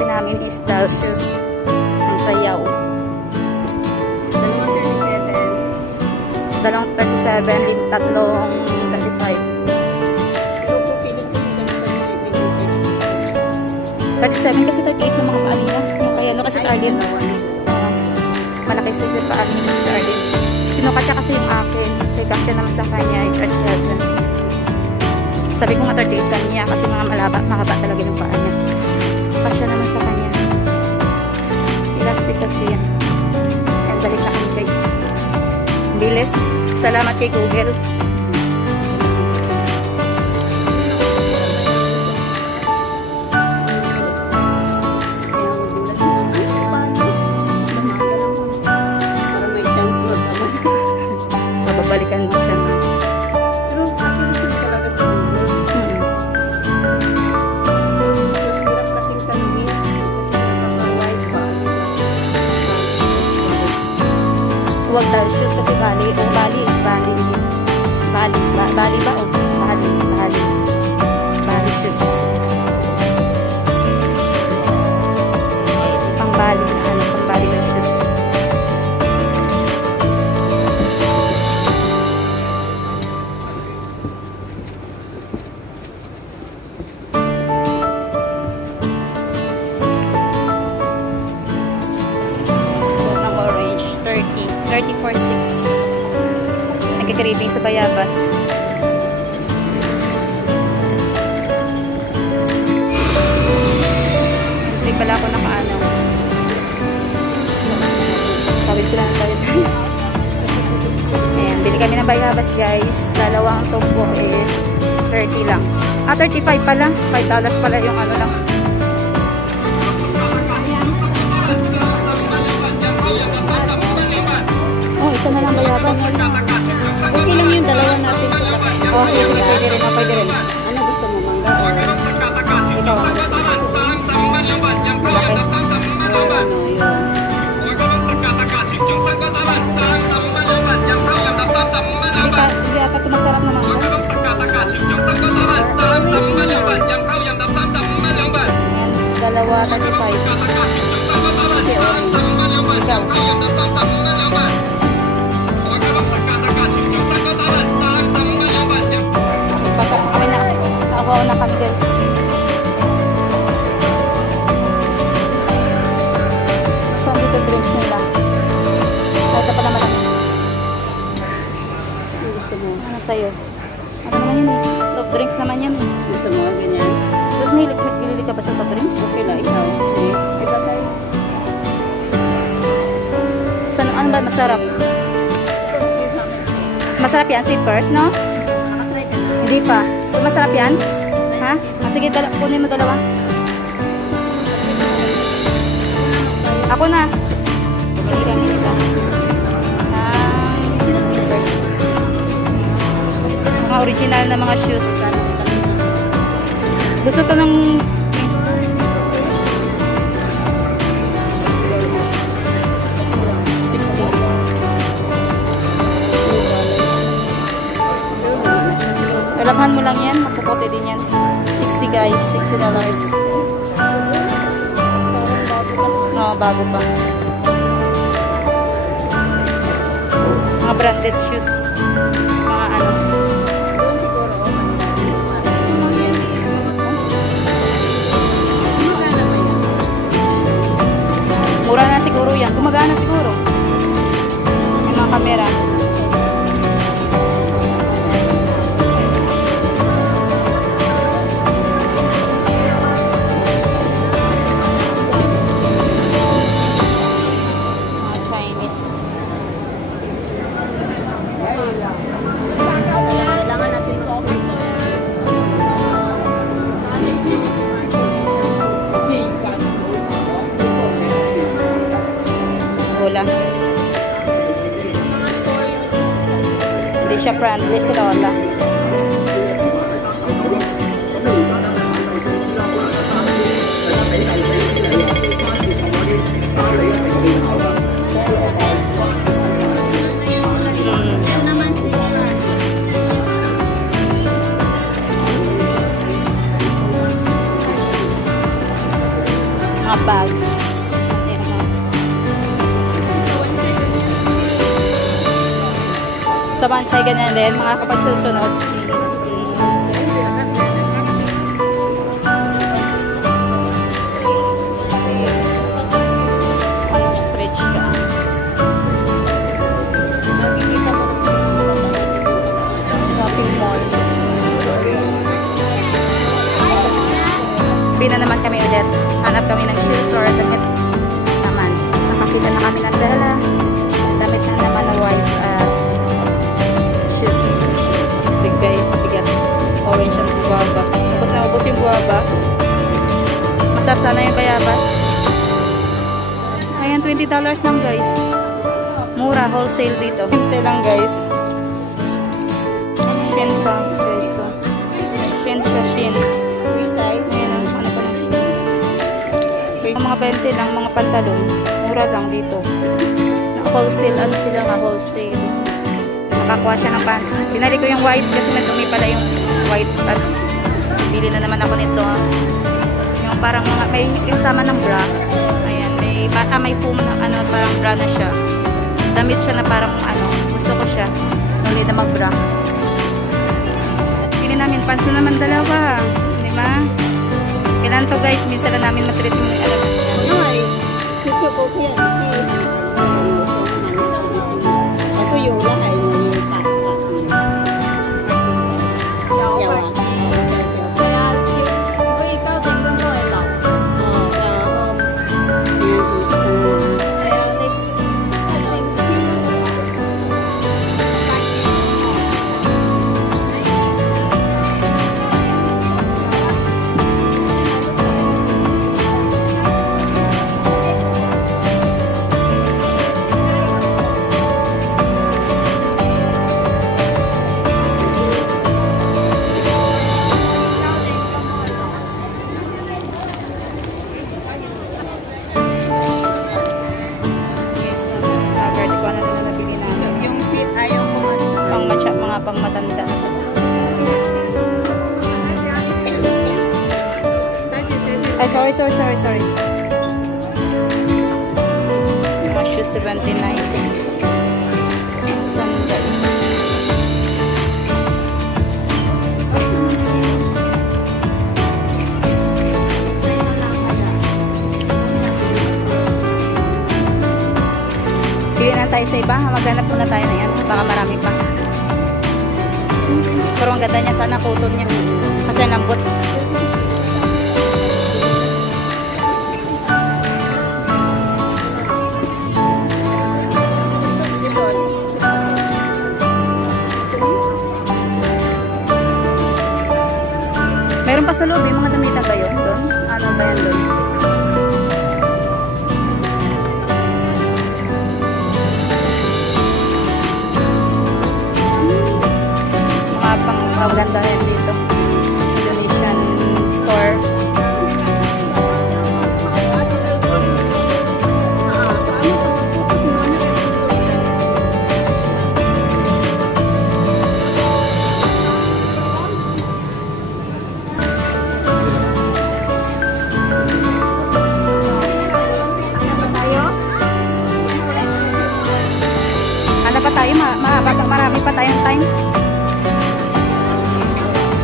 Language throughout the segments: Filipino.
hanapin namin is Dalsius ng sayaw. Dalawang 37, tatlong 35. 37 kasi 38 ng mga paan nila. Kaya ano kasi sa Arden. Malaki sa paan nila sa Arden. Sinukat siya kasi yung akin. Kaya kasi naman sa kanya ay 37. Sabi ko nga 38 kanya kasi mga mahaba talaga yung paan niya. Kasya naman sa kanya. Elastic kasi yan. And balik na kami guys. Bilis. Salamat kay Google. Mababalikan mo siya na. Huwag Dalsius kasi bali ba o bali shoes pang bali na ano, pang bali na shoes. So ng orange 34.6. Nagkakreeping sa bayabas. Hindi pala ako nakaano. Sabi sila ng tayo. Ayan, bili kami ng bayabas guys. Dalawang tumbo is 30 lang. 35 pala. $5 pala yung ano lang. Oh, isa na lang bayabas. Okay lang yung dalawa natin. Okay, pwede rin. Pwede rin. Ano gusto mo, mangga? Ikaw ang gusto mo. Malaki. Hindi ata ito masarap na mangga. Ayan, dalawa 35. Kasi orange. Ikaw. Nakakuha na kami guys. So, dito drinks nila. Ito pa naman. Ano gusto mo? Ano sa'yo? Ano naman yan eh? Soft drinks naman yan eh. Gusto mo? Ganyan? Ba't nilili ka ba sa soft drinks? Okay lang, ikaw. Okay. Iba tayo. Ano ba masarap? Masarap yan? Sippers, no? Hindi pa. Masarap yan? Ha? Sige, kunin mo dalawa. Ako na. Hindi kami nito. Mga original na mga shoes. Gusto ko ng 60. Alaphan mo lang yan. Mapukote din yan. 60 guys. $60. No, bago pa. Mga branded shoes. Mga ano. Mura na siguro yan. Gumagana siguro. Yung mga kamera. Hindi siya friendly si Lola. Sa banchay, ganyan din. Mga kapag susunod. Stretch siya. Shopping mall. Pina naman kami ulit. Hanap kami ng shoes or damit naman. Nakakita na kami ng dala. Damit na naman na white at shoes. Bigay, mabigat. Orange ang guava. Tapos naubos yung guava. Masarap sana yung bayabas. Ayan, $20 lang guys. Mura, wholesale dito. Hinte lang guys. Shin pa guys. So, shin sa shin. Size. Ayan ang ano pa natin. Mga 20 lang, mga pantalon. Mura lang dito. Wholesale, ano sila nga, wholesale. Nakakuha siya ng pants. Pinali ko yung white kasi madumi pala yung white pants. Bili na naman ako nito. Yung parang mga, may kasama ng bra. Ayan, may foam na, ano, parang bra na siya. Damit siya na parang, ano, gusto ko siya. Nuli na mag-bra. Pili namin, pants na naman dalawa. Diba? Kailan to guys, minsan na namin matreat yung ano. Ay, ito po yan. Ako yung lahay mo yung takpak. Yawa. Kaya, ikaw din kung ko ay lang. Pang matanda. Ay, sorry. Mga shoes 79. Sandals. Pili na tayo sa iba. Maghanap muna tayo na yan. Baka marami pa. Pero ang ganda niya, sana cotton niya. Kasi lambot. Meron pa sa loob yung mga damitan kayo doon. Ano ba yan doon? Maganda rin dito. Indonesian store. Ano pa tayo? Marami pa tayong time.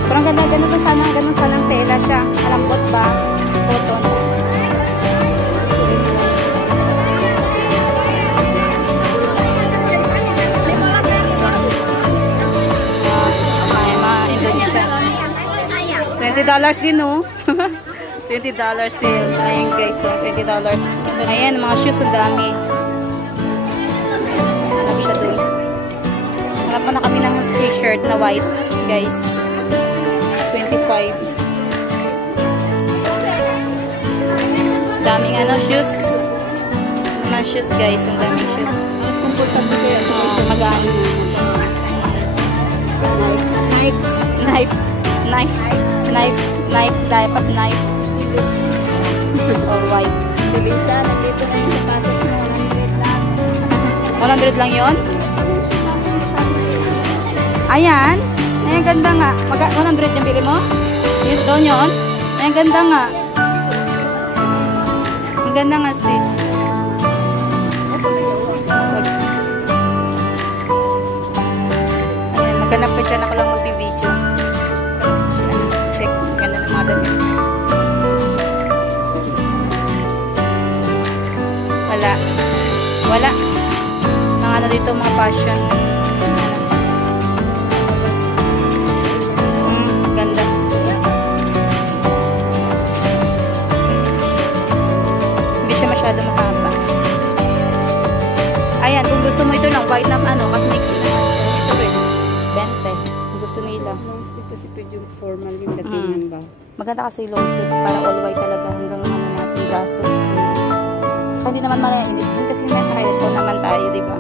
Pero ang ganda, ganun sanang tela siya. Malambot ba? Cotton. Mga Indonesian. $20 din, no? $20 sale. Ayan guys, so $20. Ayan, mga shoes, ang dami. Hanap siya doon. Hanap pa na kami ng t-shirt na white, guys. 25. Daming ano, shoes. Mga shoes guys, ang daming shoes. Comfortable kayo. Magaan. Knife. Dapat knife. Or white. Lisa, nandito na yung sapatos na 100 lang. 100 lang yun? Ayan. Ayan, ganda nga. 100 yung bili mo? Yun, doon yun? Ayan, ganda nga. Ang ganda nga, sis. pasensya na ko lang mag-video. Check. Ganda ng mga damit. Wala. Wala. Mga ano dito, mga fashion. Ganda. Hindi siya masyado mahaba. Ayan, kung gusto mo ito lang, white na ano, kasi mix naman. Ito rin. 20. Kung gusto nila. Long sleeve kasi pwede yung formal yung datingan ba? Maganda kasi long sleeve para all white talaga hanggang ano natin braso. Tsaka hindi naman malayan. Kasi may kahit po naman tayo, di ba?